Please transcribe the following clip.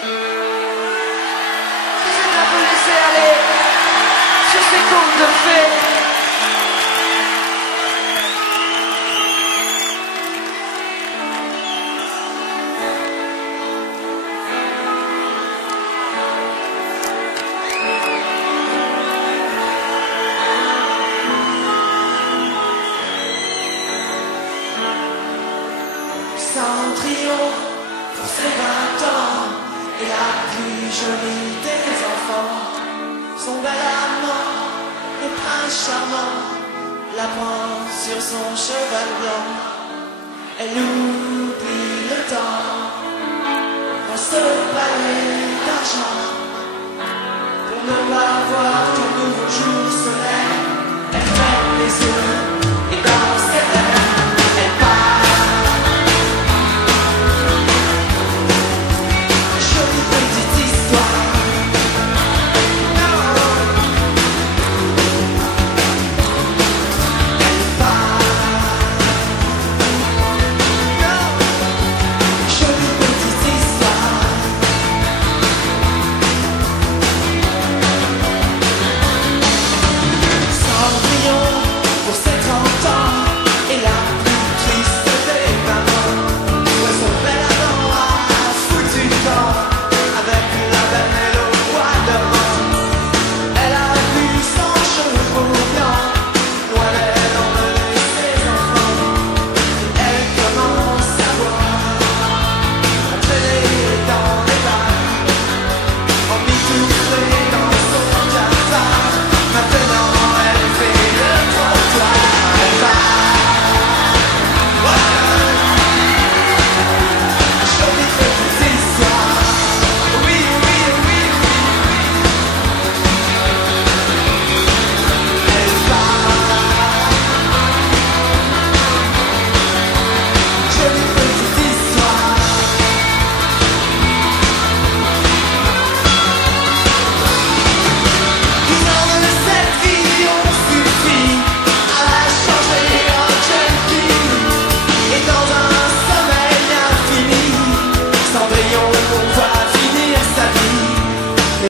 Vous êtes un peu laissé aller sur ces contes de fées. Cendrillon, pour ses 20 ans, et la plus jolie des enfants. Son bel amant, le prince charmant, la prend sur son cheval blanc. Elle oublie le temps dans ce palais d'argent. Pour ne pas voir ton nouveau jour se lève, elle ferme les yeux.